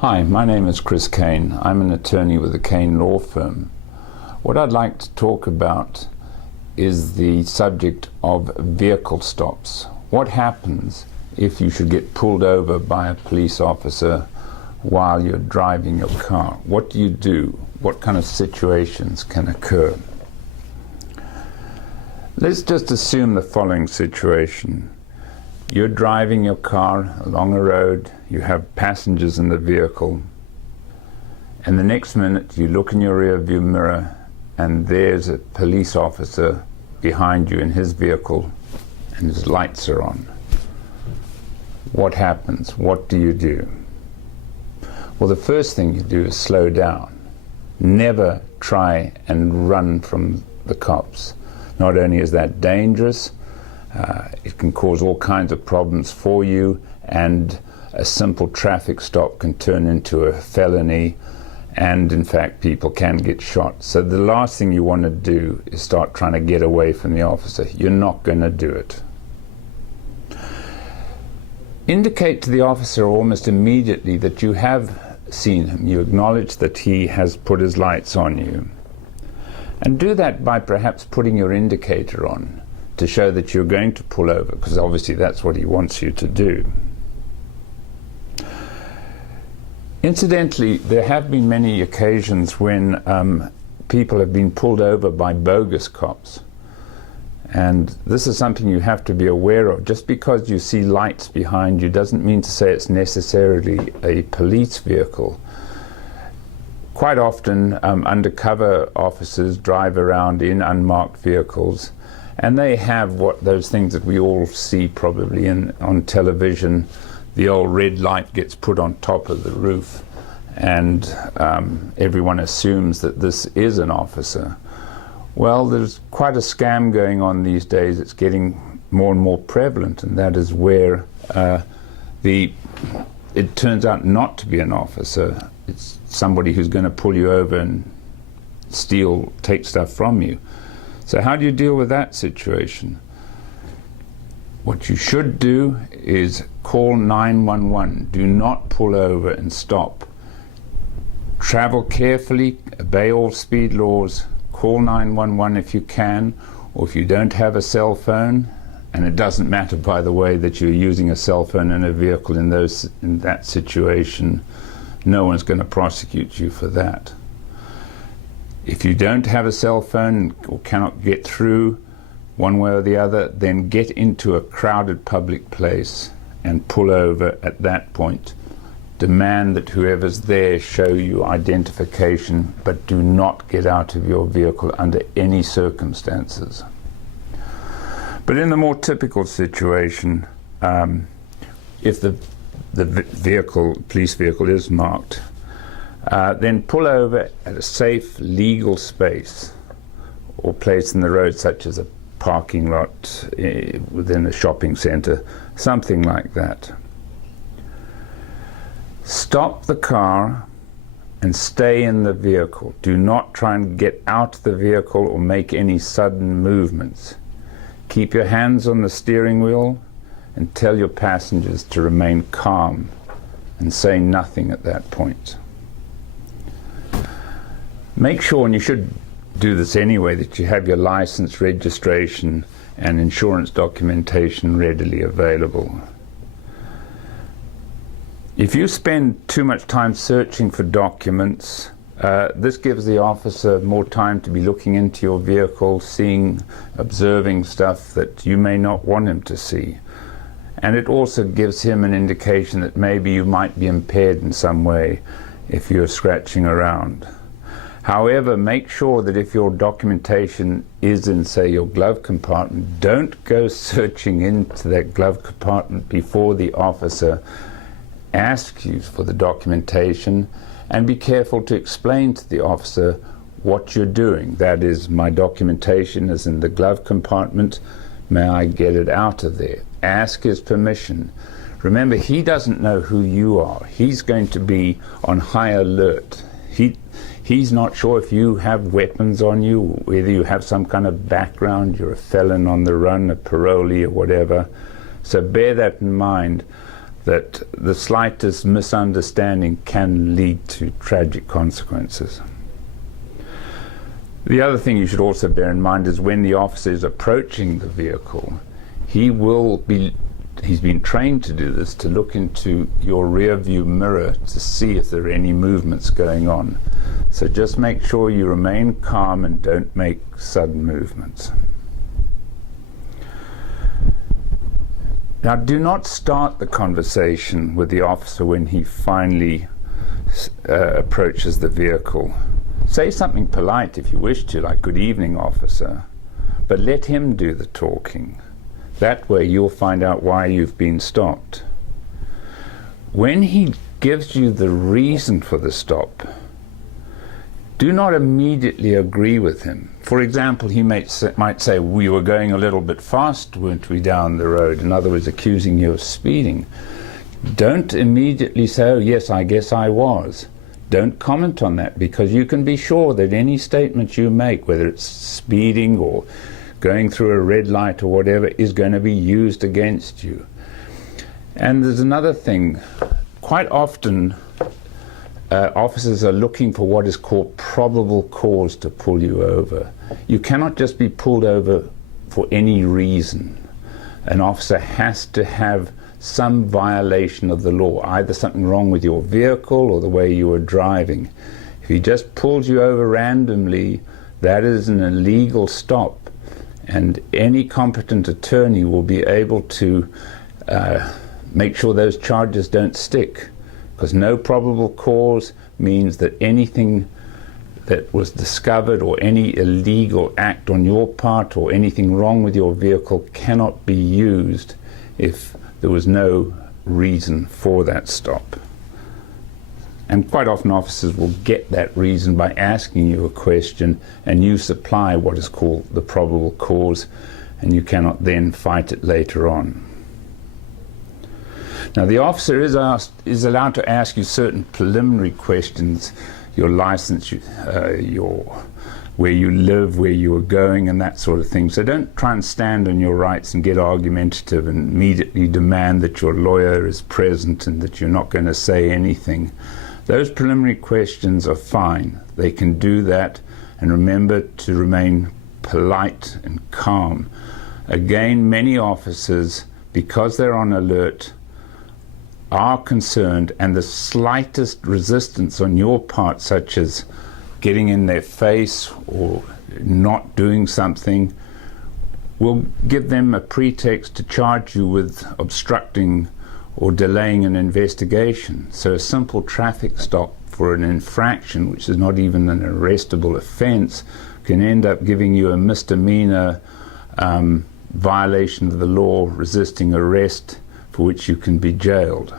Hi, my name is Chris Caine. I'm an attorney with the Caine law firm. What I'd like to talk about is the subject of vehicle stops. What happens if you should get pulled over by a police officer while you're driving your car? What do you do? What kind of situations can occur? Let's just assume the following situation. You're driving your car along a road, you have passengers in the vehicle, and the next minute you look in your rear view mirror and there's a police officer behind you in his vehicle and his lights are on. What happens? What do you do? Well, the first thing you do is slow down. Never try and run from the cops. Not only is that dangerous, it can cause all kinds of problems for you, and a simple traffic stop can turn into a felony, and in fact people can get shot. So the last thing you want to do is start trying to get away from the officer. You're not going to do it. Indicate to the officer almost immediately that you have seen him. You acknowledge that he has put his lights on you. And do that by perhaps putting your indicator on to show that you're going to pull over, because obviously that's what he wants you to do. Incidentally, there have been many occasions when people have been pulled over by bogus cops. And this is something you have to be aware of. Just because you see lights behind you doesn't mean to say it's necessarily a police vehicle. Quite often, undercover officers drive around in unmarked vehicles, and they have those things that we all see probably on television. The old red light gets put on top of the roof, and everyone assumes that this is an officer. Well, there's quite a scam going on these days. It's getting more and more prevalent, and that is where it turns out not to be an officer. It's somebody who's going to pull you over and take stuff from you. So how do you deal with that situation? What you should do is call 911. Do not pull over and stop. Travel carefully, obey all speed laws, call 911 if you can, or if you don't have a cell phone, and it doesn't matter, by the way, that you're using a cell phone in a vehicle in that situation. No one's going to prosecute you for that. If you don't have a cell phone or cannot get through one way or the other, then get into a crowded public place and pull over at that point. Demand that whoever's there show you identification, but do not get out of your vehicle under any circumstances. But in the more typical situation, if the police vehicle is marked, then pull over at a safe, legal space or place in the road, such as a parking lot within a shopping center, something like that. Stop the car and stay in the vehicle. Do not try and get out of the vehicle or make any sudden movements. Keep your hands on the steering wheel and tell your passengers to remain calm and say nothing at that point. Make sure, and you should do this anyway, that you have your license, registration, and insurance documentation readily available. If you spend too much time searching for documents, this gives the officer more time to be looking into your vehicle, observing stuff that you may not want him to see. And it also gives him an indication that maybe you might be impaired in some way if you're scratching around. However, make sure that if your documentation is in, say, your glove compartment, don't go searching into that glove compartment before the officer asks you for the documentation, and be careful to explain to the officer what you're doing. That is, my documentation is in the glove compartment. May I get it out of there? Ask his permission. Remember, he doesn't know who you are. He's going to be on high alert. He's not sure if you have weapons on you, whether you have some kind of background, you're a felon on the run, a parolee or whatever. So bear that in mind. that the slightest misunderstanding can lead to tragic consequences. The other thing you should also bear in mind is when the officer is approaching the vehicle, he's been trained to do this, to look into your rear view mirror to see if there are any movements going on. So just make sure you remain calm and don't make sudden movements. Now, do not start the conversation with the officer when he finally approaches the vehicle. Say something polite if you wish to, like, "Good evening, officer," but let him do the talking. That way you'll find out why you've been stopped. When he gives you the reason for the stop, do not immediately agree with him. For example, he might say, "We were going a little bit fast, weren't we, down the road?" In other words, accusing you of speeding. Don't immediately say, "Oh yes, I guess I was." Don't comment on that, because you can be sure that any statement you make, whether it's speeding or going through a red light or whatever, is going to be used against you. And there's another thing. Quite often, officers are looking for what is called probable cause to pull you over. You cannot just be pulled over for any reason. An officer has to have some violation of the law, either something wrong with your vehicle or the way you were driving. If he just pulls you over randomly, that is an illegal stop, and any competent attorney will be able to make sure those charges don't stick. Because no probable cause means that anything that was discovered or any illegal act on your part or anything wrong with your vehicle cannot be used if there was no reason for that stop. And quite often officers will get that reason by asking you a question, and you supply what is called the probable cause, and you cannot then fight it later on. Now, the officer is allowed to ask you certain preliminary questions, your license, where you live, where you are going, and that sort of thing. So don't try and stand on your rights and get argumentative and immediately demand that your lawyer is present and that you're not going to say anything. Those preliminary questions are fine. They can do that, and remember to remain polite and calm. Again, many officers, because they're on alert, are concerned, and the slightest resistance on your part, such as getting in their face or not doing something, will give them a pretext to charge you with obstructing or delaying an investigation. So a simple traffic stop for an infraction, which is not even an arrestable offense, can end up giving you a misdemeanor violation of the law, resisting arrest, for which you can be jailed.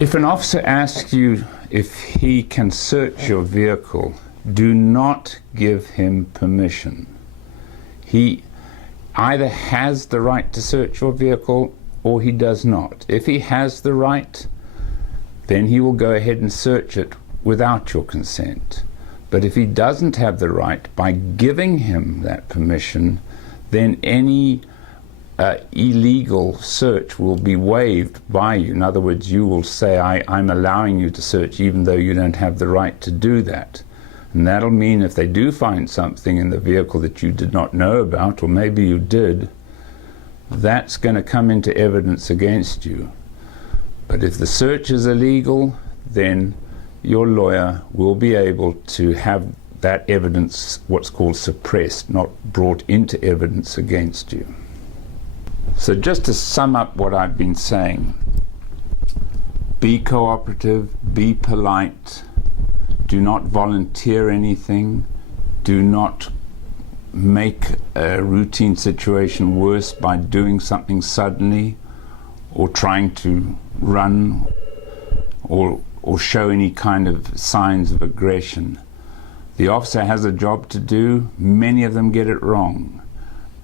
If an officer asks you if he can search your vehicle, do not give him permission. He either has the right to search your vehicle or he does not. If he has the right, then he will go ahead and search it without your consent. But if he doesn't have the right, by giving him that permission, then any illegal search will be waived by you. In other words, you will say, I'm allowing you to search even though you don't have the right to do that. And that'll mean if they do find something in the vehicle that you did not know about, or maybe you did, that's going to come into evidence against you. But if the search is illegal, then your lawyer will be able to have that evidence, what's called suppressed, not brought into evidence against you. So just to sum up what I've been saying, be cooperative, be polite, do not volunteer anything, do not make a routine situation worse by doing something suddenly or trying to run or show any kind of signs of aggression. The officer has a job to do. Many of them get it wrong,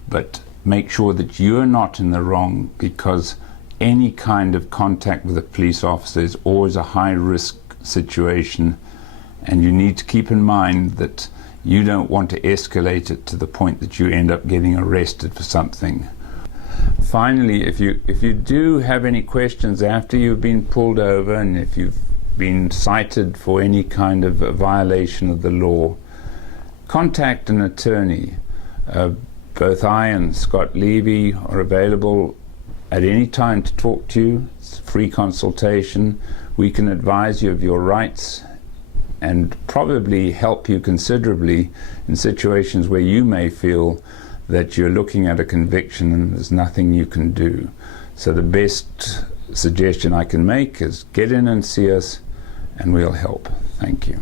but make sure that you're not in the wrong, because any kind of contact with a police officer is always a high-risk situation, and you need to keep in mind that You don't want to escalate it to the point that you end up getting arrested for something. Finally, if you do have any questions after you've been pulled over, and if you've been cited for any kind of a violation of the law, contact an attorney. Both I and Scott Levy are available at any time to talk to you. It's a free consultation. We can advise you of your rights and probably help you considerably in situations where you may feel that you're looking at a conviction and there's nothing you can do. So the best suggestion I can make is get in and see us, and we'll help. Thank you.